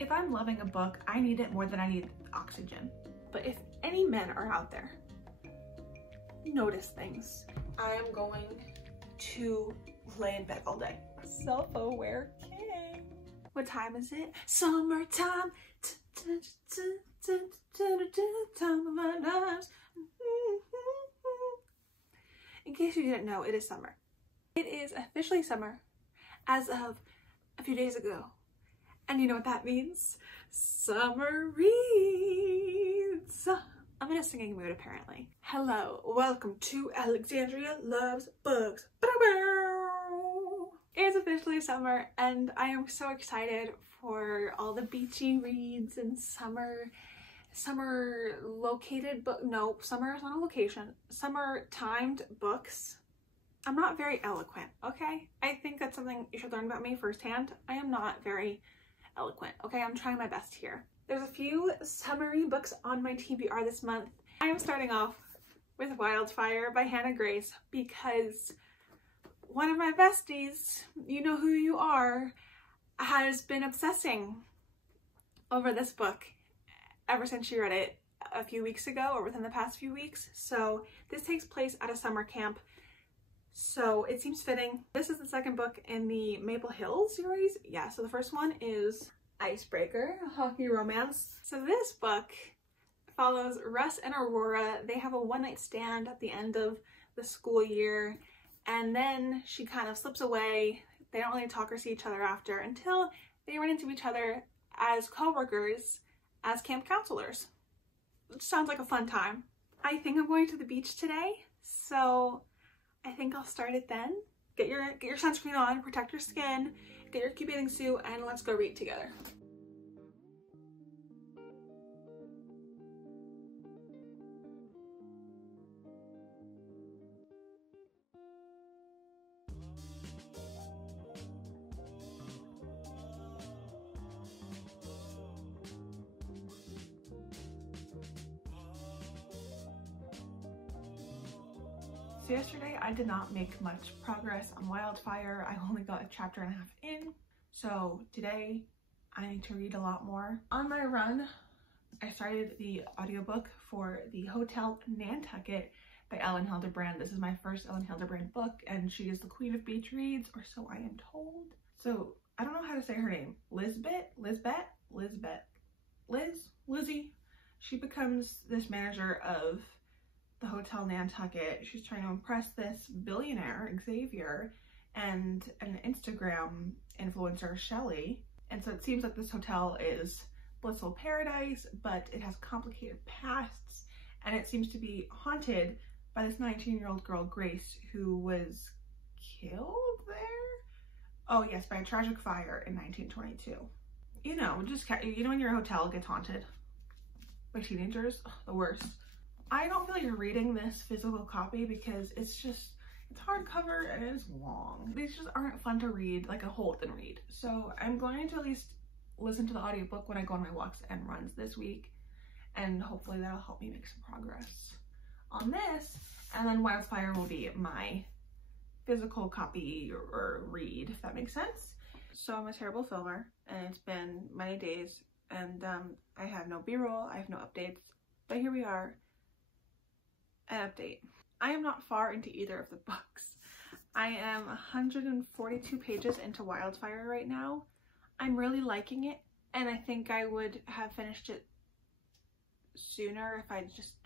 If I'm loving a book, I need it more than I need oxygen. But if any men are out there, notice things. I am going to lay in bed all day. Self-aware king. What time is it? Summertime. Time of our lives. In case you didn't know, it is summer. It is officially summer as of a few days ago. And you know what that means? Summer reads. I'm in a singing mood apparently. Hello, welcome to Alexandria Loves Books. It's officially summer and I am so excited for all the beachy reads and summer located book. No, summer is not a location. Summer timed books. I'm not very eloquent, okay? I think that's something you should learn about me firsthand. I am not very eloquent, okay? I'm trying my best here. There's a few summery books on my TBR this month. I am starting off with Wildfire by Hannah Grace because one of my besties, you know who you are, has been obsessing over this book ever since she read it a few weeks ago or within the past few weeks. So this takes place at a summer camp, so it seems fitting. This is the second book in the Maple Hill series. Yeah, so the first one is Icebreaker, a hockey romance. So this book follows Russ and Aurora. They have a one-night stand at the end of the school year, and then she kind of slips away. They don't really talk or see each other after until they run into each other as co-workers as camp counselors. Which sounds like a fun time. I think I'm going to the beach today, so I think I'll start it then. Get your sunscreen on, protect your skin, get your cute bathing suit, and let's go read together. So yesterday I did not make much progress on Wildfire. I only got a chapter and a half in. So today I need to read a lot more. On my run, I started the audiobook for The Hotel Nantucket by Ellen Hildebrand. This is my first Ellen Hildebrand book and she is the queen of beach reads, or so I am told. So I don't know how to say her name. Lizzie. She becomes this manager of the Hotel Nantucket. She's trying to impress this billionaire, Xavier, and an Instagram influencer, Shelly. And so it seems like this hotel is blissful paradise, but it has complicated pasts, and it seems to be haunted by this 19-year-old girl, Grace, who was killed there? Oh yes, by a tragic fire in 1922. You know, when your hotel gets haunted by teenagers, the worst. I don't feel like reading this physical copy because it's hardcover and it's long. These just aren't fun to read like a Holden read. So I'm going to at least listen to the audiobook when I go on my walks and runs this week, and hopefully that'll help me make some progress on this. And then Wildfire will be my physical copy or read, if that makes sense. So I'm a terrible filmer and it's been many days and I have no b-roll, I have no updates, but here we are. An update. I am not far into either of the books. I am 142 pages into Wildfire right now. I'm really liking it, and I think I would have finished it sooner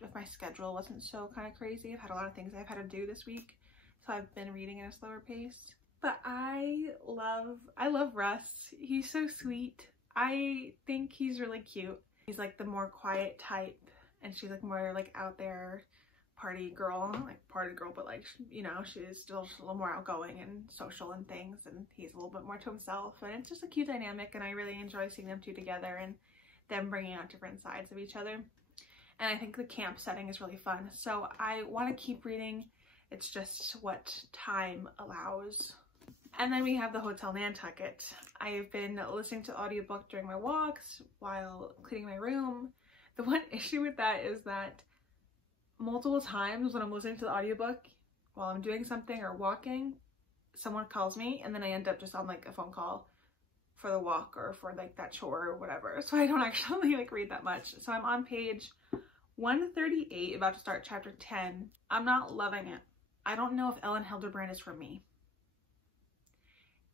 if my schedule wasn't so kind of crazy. I've had a lot of things I've had to do this week, so I've been reading at a slower pace. But I love Russ. He's so sweet. I think he's really cute. He's like the more quiet type, and she's like more like out there party girl, not like party girl, but like, you know, she's still just a little more outgoing and social and things, and he's a little bit more to himself, and it's just a cute dynamic, and I really enjoy seeing them two together and them bringing out different sides of each other. And I think the camp setting is really fun, so I want to keep reading. It's just what time allows. And then we have the Hotel Nantucket. I have been listening to audiobook during my walks while cleaning my room. The one issue with that is that multiple times when I'm listening to the audiobook while I'm doing something or walking, someone calls me and then I end up just on like a phone call for the walk or for like that chore or whatever. So I don't actually like read that much. So I'm on page 138, about to start chapter 10. I'm not loving it. I don't know if Ellen Hilderbrand is for me.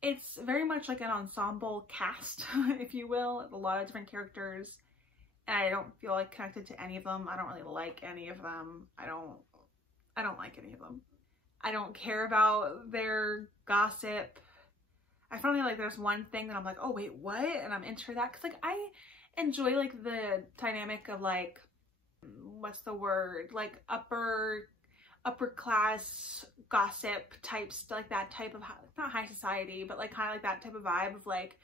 It's very much like an ensemble cast, if you will, a lot of different characters, and I don't feel like connected to any of them. I don't really like any of them. I don't like any of them. I don't care about their gossip. I finally like there's one thing that I'm like, oh wait, what? And I'm into that because like I enjoy like the dynamic of like, what's the word? Like upper class gossip types, like that type of, not high society, but like kind of like that type of vibe of like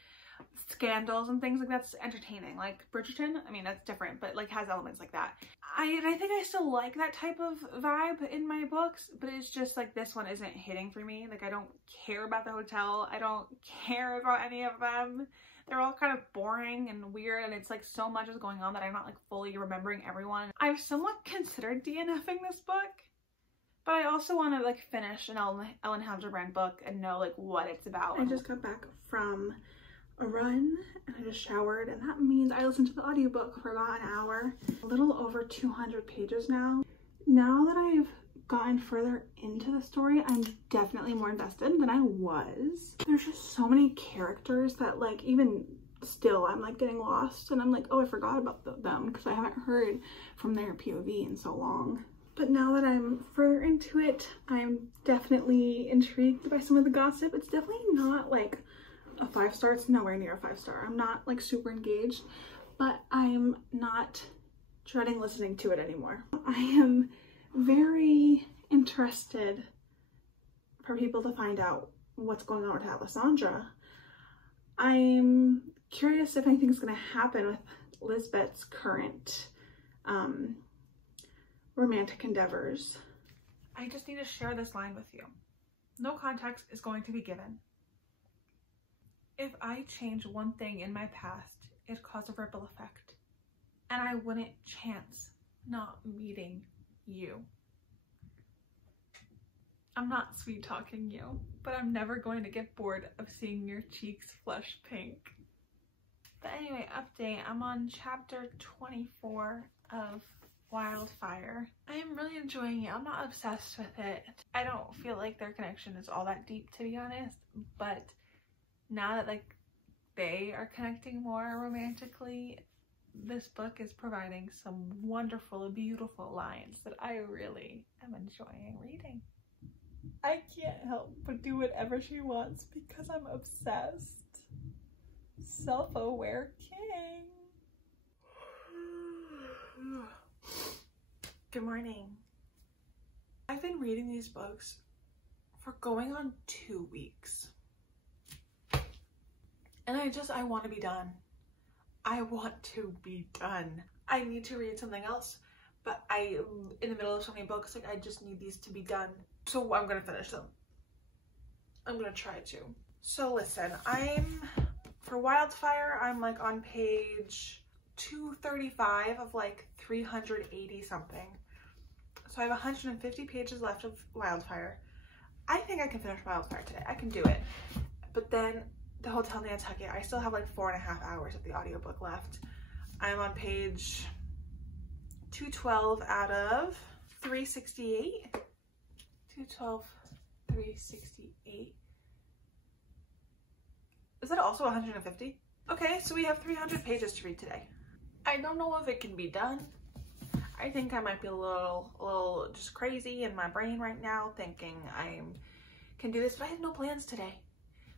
scandals and things like that's entertaining. Like Bridgerton, I mean that's different, but like has elements like that. I think I still like that type of vibe in my books, but it's just like this one isn't hitting for me. Like I don't care about the hotel. I don't care about any of them. They're all kind of boring and weird, and it's like so much is going on that I'm not like fully remembering everyone. I've somewhat considered DNFing this book, but I also want to like finish an Ellen Hilderbrand book and know like what it's about. I just got back from a run and I just showered, and that means I listened to the audiobook for about an hour. A little over 200 pages now. Now that I've gotten further into the story, I'm definitely more invested than I was. There's just so many characters that like even still I'm like getting lost, and I'm like, oh, I forgot about them because I haven't heard from their POV in so long. But now that I'm further into it, I'm definitely intrigued by some of the gossip. It's definitely not like a 5-star. It's nowhere near a 5-star. I'm not like super engaged, but I'm not dreading listening to it anymore. I am very interested for people to find out what's going on with Alessandra. I'm curious if anything's going to happen with Lisbeth's current romantic endeavors. I just need to share this line with you. No context is going to be given. If I change one thing in my past, it caused a ripple effect, and I wouldn't chance not meeting you. I'm not sweet talking you, but I'm never going to get bored of seeing your cheeks flush pink. But anyway, update, I'm on chapter 24 of Wildfire. I am really enjoying it. I'm not obsessed with it. I don't feel like their connection is all that deep, to be honest, but now that like they are connecting more romantically, this book is providing some wonderful, beautiful lines that I really am enjoying reading. I can't help but do whatever she wants because I'm obsessed. Self-aware king. Good morning. I've been reading these books for going on 2 weeks. And I want to be done. I want to be done. I need to read something else, but in the middle of so many books, like I just need these to be done. So I'm gonna finish them. I'm gonna try to. So listen, for Wildfire, I'm like on page 235 of like 380 something. So I have 150 pages left of Wildfire. I think I can finish Wildfire today. I can do it. But then the Hotel Nantucket, I still have like 4.5 hours of the audiobook left. I'm on page 212 out of 368. 212, 368. Is that also 150? Okay, so we have 300 pages to read today. I don't know if it can be done. I think I might be a little just crazy in my brain right now, thinking I can do this, but I have no plans today.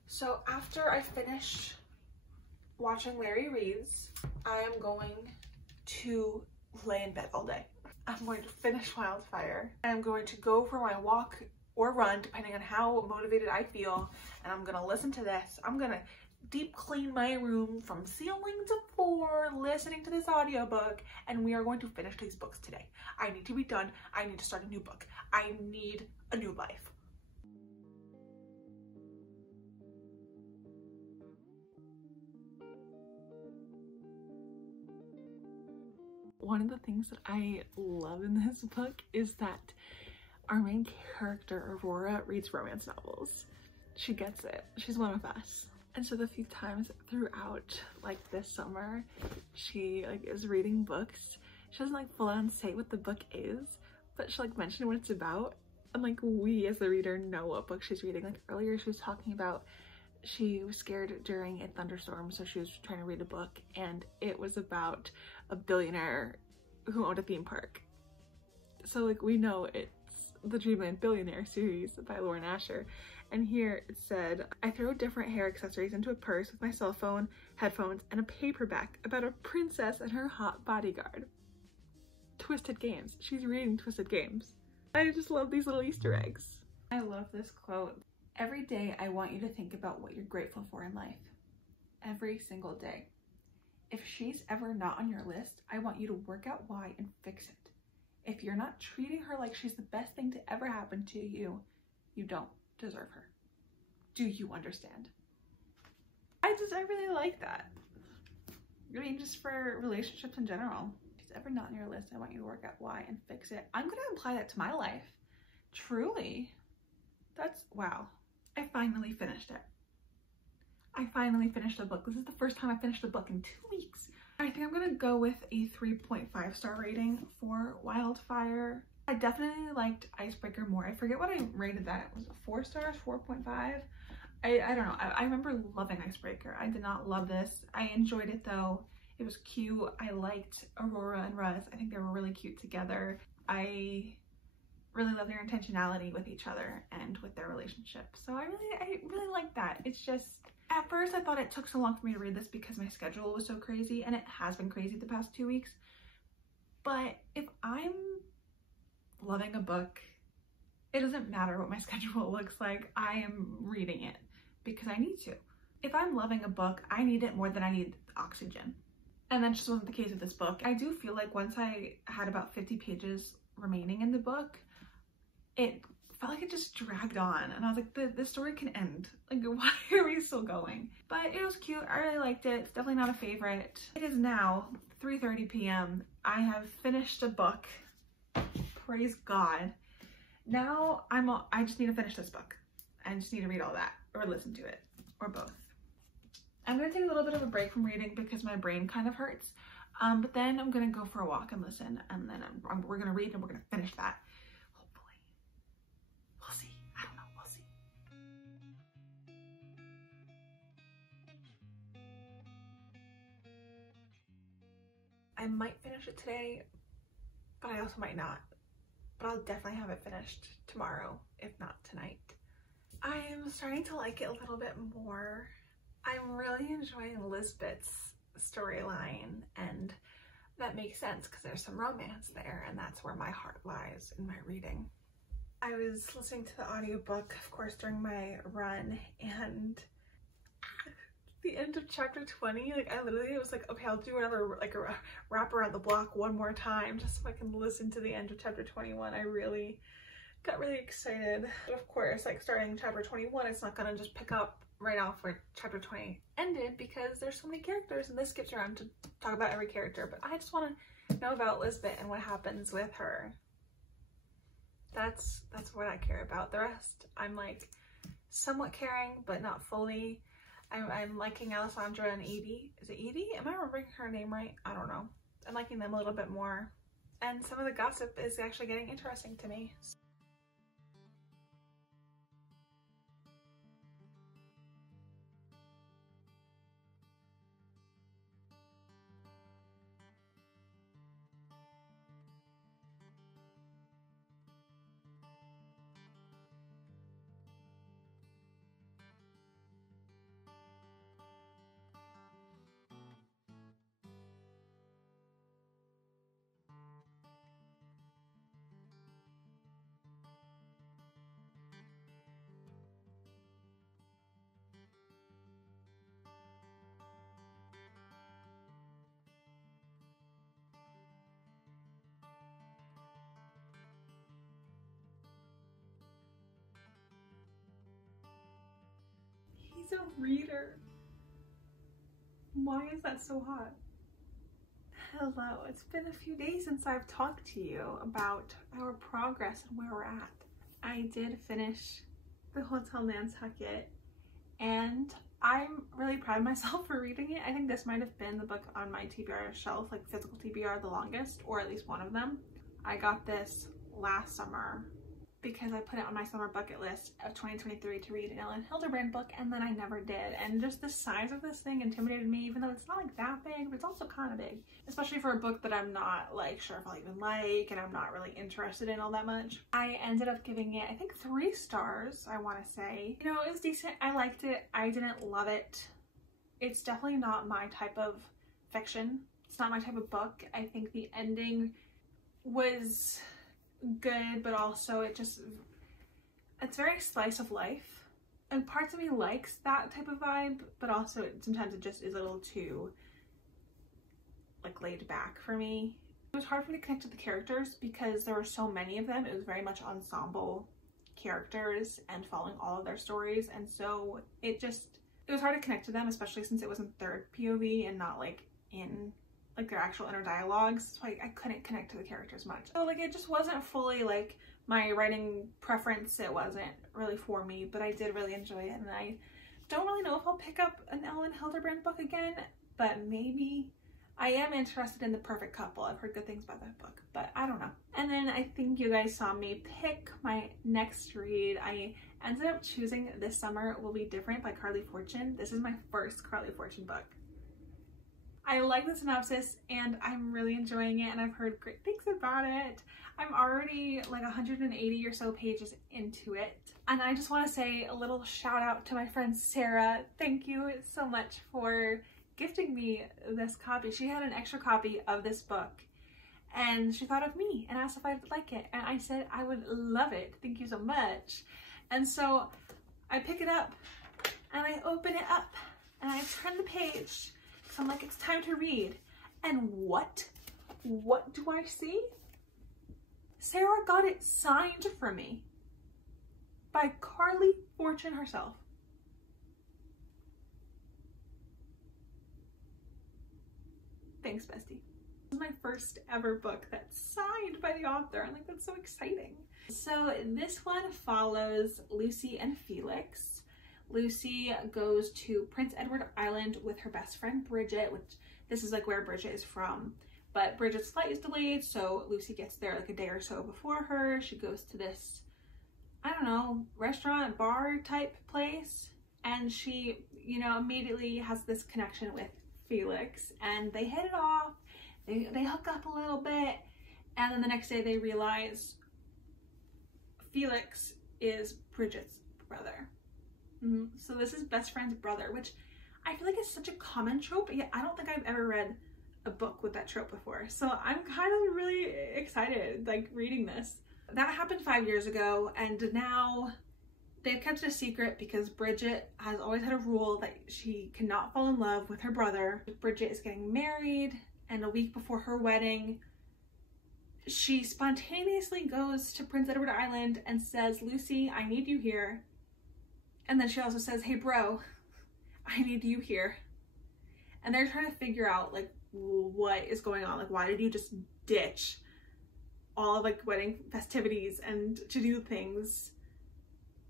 So after I finish watching Larry Reads, I am going to lay in bed all day. I'm going to finish Wildfire. I'm going to go for my walk or run, depending on how motivated I feel, and I'm gonna listen to this. I'm gonna deep clean my room from ceiling to floor, listening to this audiobook, and we are going to finish these books today. I need to be done. I need to start a new book. I need a new life. One of the things that I love in this book is that our main character, Aurora, reads romance novels. She gets it. She's one of us. And so the few times throughout like this summer she like is reading books, she doesn't like full on say what the book is, but she'll like mention what it's about, and like we as the reader know what book she's reading. Like earlier she was talking about she was scared during a thunderstorm, so she was trying to read a book and it was about a billionaire who owned a theme park. So like we know it's the Dreamland Billionaire series by Lauren Asher. And here it said, I throw different hair accessories into a purse with my cell phone, headphones, and a paperback about a princess and her hot bodyguard. Twisted Games. She's reading Twisted Games. I just love these little Easter eggs. I love this quote. Every day I want you to think about what you're grateful for in life. Every single day. If she's ever not on your list, I want you to work out why and fix it. If you're not treating her like she's the best thing to ever happen to you, you don't deserve her. Do you understand? I really like that. I mean, just for relationships in general. If she's ever not on your list, I want you to work out why and fix it. I'm gonna apply that to my life. Truly. That's, wow. I finally finished it. I finally finished a book. This is the first time I finished a book in 2 weeks. I think I'm gonna go with a 3.5 star rating for Wildfire. I definitely liked Icebreaker more. I forget what I rated that. Was it 4 stars, 4.5? I don't know. I remember loving Icebreaker. I did not love this. I enjoyed it though. It was cute. I liked Aurora and Ruz. I think they were really cute together. I really love their intentionality with each other and with their relationship. So I really like that. It's just, at first I thought it took so long for me to read this because my schedule was so crazy, and it has been crazy the past 2 weeks. But if I'm loving a book, it doesn't matter what my schedule looks like. I am reading it because I need to. If I'm loving a book, I need it more than I need oxygen. And that just wasn't the case with this book. I do feel like once I had about 50 pages remaining in the book, it felt like it just dragged on, and I was like, the story can end. Like, why are we still going? But it was cute. I really liked it. It's definitely not a favorite. It is now 3:30 p.m. I have finished a book. Praise God. Now I just need to finish this book. I just need to read all that, or listen to it, or both. I'm gonna take a little bit of a break from reading because my brain kind of hurts. But then I'm gonna go for a walk and listen, and then we're gonna read and we're gonna finish that. We'll see. I don't know. We'll see. I might finish it today, but I also might not. But I'll definitely have it finished tomorrow, if not tonight. I'm starting to like it a little bit more. I'm really enjoying Lisbeth's storyline, and that makes sense because there's some romance there, and that's where my heart lies in my reading. I was listening to the audiobook, of course, during my run, and the end of chapter 20, like I literally was like, okay, I'll do another like a wrap around the block one more time just so I can listen to the end of chapter 21. I really got really excited. But of course, like starting chapter 21, it's not gonna just pick up right off where chapter 20 ended because there's so many characters, and this skips around to talk about every character. But I just want to know about Lisbeth and what happens with her. That's what I care about. The rest, I'm like somewhat caring, but not fully. I'm liking Alessandra and Edie. Is it Edie? Am I remembering her name right? I don't know. I'm liking them a little bit more. And some of the gossip is actually getting interesting to me. He's a reader. Why is that so hot? Hello, it's been a few days since I've talked to you about our progress and where we're at. I did finish the Hotel Nantucket, and I'm really proud of myself for reading it. I think this might have been the book on my TBR shelf, like physical TBR, the longest, or at least one of them. I got this last summer because I put it on my summer bucket list of 2023 to read an Ellen Hilderbrand book, and then I never did. And just the size of this thing intimidated me, even though it's not like that big, but it's also kind of big, especially for a book that I'm not like sure if I'll even like and I'm not really interested in all that much. I ended up giving it, I think, 3 stars, I want to say. You know, it was decent. I liked it. I didn't love it. It's definitely not my type of fiction. It's not my type of book. I think the ending was good, but also it's very slice of life, and parts of me likes that type of vibe, but also sometimes it just is a little too like laid back for me. It was hard for me to connect to the characters because there were so many of them. It was very much ensemble characters and following all of their stories, and so it was hard to connect to them, especially since it was in third POV and not like in like their actual inner dialogues. So I couldn't connect to the characters much. So like it just wasn't fully like my writing preference. It wasn't really for me, but I did really enjoy it, and I don't really know if I'll pick up an Ellen Hilderbrand book again, but maybe. I am interested in The Perfect Couple. I've heard good things about that book, but I don't know. And then I think you guys saw me pick my next read. I ended up choosing This Summer Will Be Different by Carly Fortune. This is my first Carly Fortune book. I like the synopsis and I'm really enjoying it, and I've heard great things about it. I'm already like 180 or so pages into it, and I just want to say a little shout out to my friend Sarah. Thank you so much for gifting me this copy. She had an extra copy of this book and she thought of me and asked if I'd like it, and I said I would love it. Thank you so much. And so I pick it up and I open it up and I turn the page. So I'm like, it's time to read. And what do I see? Sarah got it signed for me by Carly Fortune herself. Thanks, bestie. This is my first ever book that's signed by the author, and like that's so exciting. So this one follows Lucy and Felix. Lucy goes to Prince Edward Island with her best friend Bridget, which this is like where Bridget is from, but Bridget's flight is delayed, so Lucy gets there like a day or so before her. She goes to this, I don't know, restaurant, bar type place, and she, you know, immediately has this connection with Felix, and they hit it off. They hook up a little bit, and then the next day they realize Felix is Bridget's brother. So this is best friend's brother, which I feel like is such a common trope, yet I don't think I've ever read a book with that trope before. So I'm kind of really excited like reading this. That happened 5 years ago, and now they've kept it a secret because Bridget has always had a rule that she cannot fall in love with her brother. Bridget is getting married, and a week before her wedding, she spontaneously goes to Prince Edward Island and says, Lucy, I need you here. And then she also says, hey bro, I need you here. And they're trying to figure out like what is going on. Like, why did you just ditch all of like wedding festivities and to do things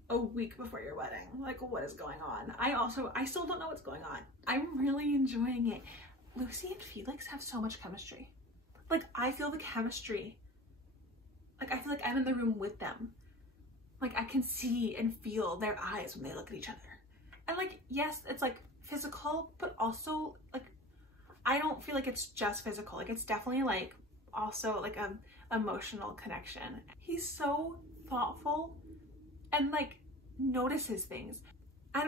a week before your wedding? Like, what is going on? I still don't know what's going on. I'm really enjoying it. Lucy and Felix have so much chemistry. Like, I feel the chemistry. Like, I feel like I'm in the room with them. Like, I can see and feel their eyes when they look at each other. And like, yes, it's like physical, but also like, I don't feel like it's just physical. Like, it's definitely like also like an emotional connection. He's so thoughtful and like notices things.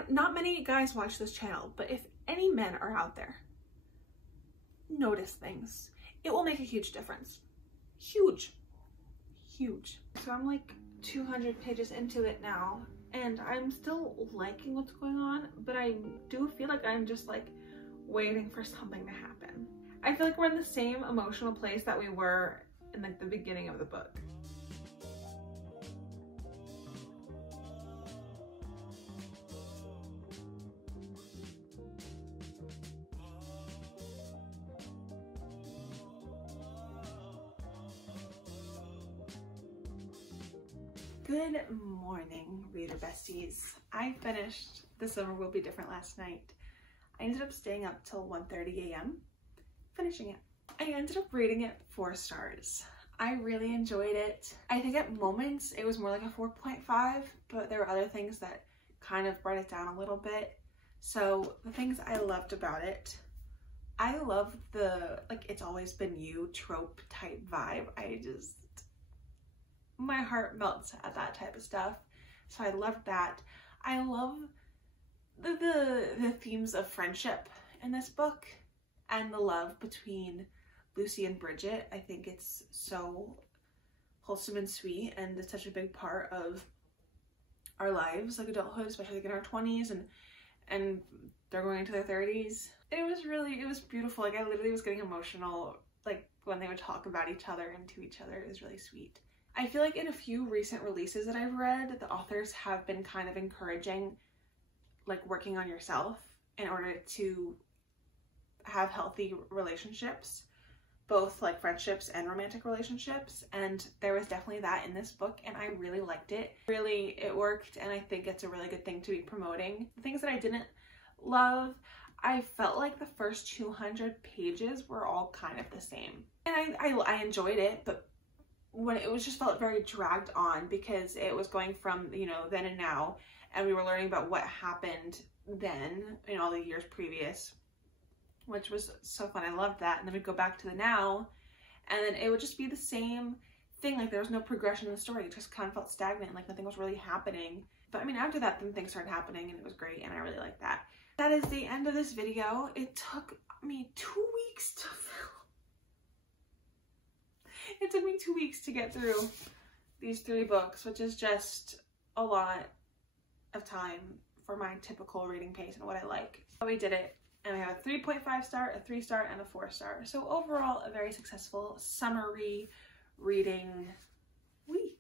Not many guys watch this channel, but if any men are out there, notice things. It will make a huge difference. Huge. So I'm like 200 pages into it now, and I'm still liking what's going on, but I do feel like I'm just like waiting for something to happen. I feel like we're in the same emotional place that we were in like the beginning of the book. Good morning, reader besties. I finished The Summer Will Be Different last night. I ended up staying up till 1:30 a.m. finishing it. I ended up rating it 4 stars. I really enjoyed it. I think at moments it was more like a 4.5, but there were other things that kind of brought it down a little bit. So the things I loved about it, I love the like it's always been you trope type vibe. My heart melts at that type of stuff. So I loved that. I love the themes of friendship in this book and the love between Lucy and Bridget. I think it's so wholesome and sweet, and it's such a big part of our lives, like adulthood, especially like in our 20s, and they're going into their 30s. It was beautiful. Like I literally was getting emotional like when they would talk about each other and to each other. It was really sweet. I feel like in a few recent releases that I've read, the authors have been kind of encouraging like working on yourself in order to have healthy relationships, both like friendships and romantic relationships, and there was definitely that in this book, and I really liked it. Really, it worked, and I think it's a really good thing to be promoting. The things that I didn't love, I felt like the first 200 pages were all kind of the same, and I enjoyed it, but when it was just felt very dragged on because it was going from, you know, then and now, and we were learning about what happened then in all the years previous, which was so fun. I loved that. And then we'd go back to the now, and then it would just be the same thing. Like there was no progression in the story. It just kind of felt stagnant, like nothing was really happening. But I mean, after that, then things started happening, and it was great, and I really liked that. That is the end of this video. It took me 2 weeks to film. It took me 2 weeks to get through these 3 books, which is just a lot of time for my typical reading pace and what I like. But we did it, and I have a 3.5 star, a 3 star, and a 4 star. So overall, a very successful summery reading week.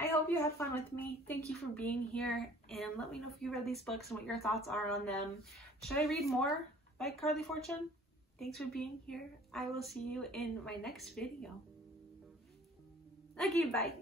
I hope you had fun with me. Thank you for being here, and let me know if you read these books and what your thoughts are on them. Should I read more by Carly Fortune? Thanks for being here. I will see you in my next video. Okay, bye.